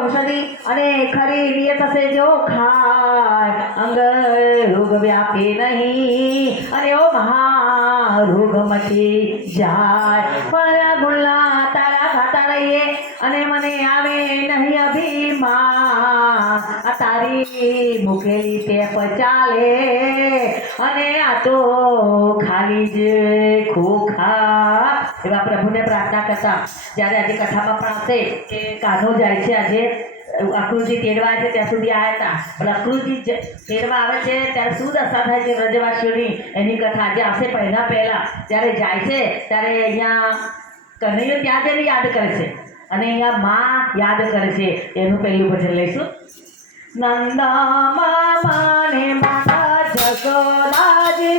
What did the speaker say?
ઔષધિ અને ખરી નિયત છે જો ખાય અંગ રોગ વ્યાપે નહીં અને ઓ મહારોગ મટી જાય ફળ્યા ગુલ્લા તારા ખાતા રહીએ અને મને આવે નહીં અભિમાન આ તારી મૂકેલી ટેપ ચાલે અને આ તો ખાલી જ ખોખા એવા પ્રભુને પ્રાર્થના કરતા જ્યારે આજે કથામાં પણ હશે કે કાનો જાય છે આજે અક્રૂરજી તેડવા છે ત્યાં સુધી આવ્યા હતા પણ અક્રૂરજી તેડવા આવે છે ત્યારે શું દશા થાય છે વ્રજવાસીઓની એની કથા આજે આવશે પહેલાં જ્યારે જાય છે ત્યારે અહીંયા કનૈયો ત્યાં જઈને યાદ કરે છે અને અહીંયા માં યાદ કરે છે એનું પહેલું ભજન લઈશું નંદા માને માતા જગોદાજી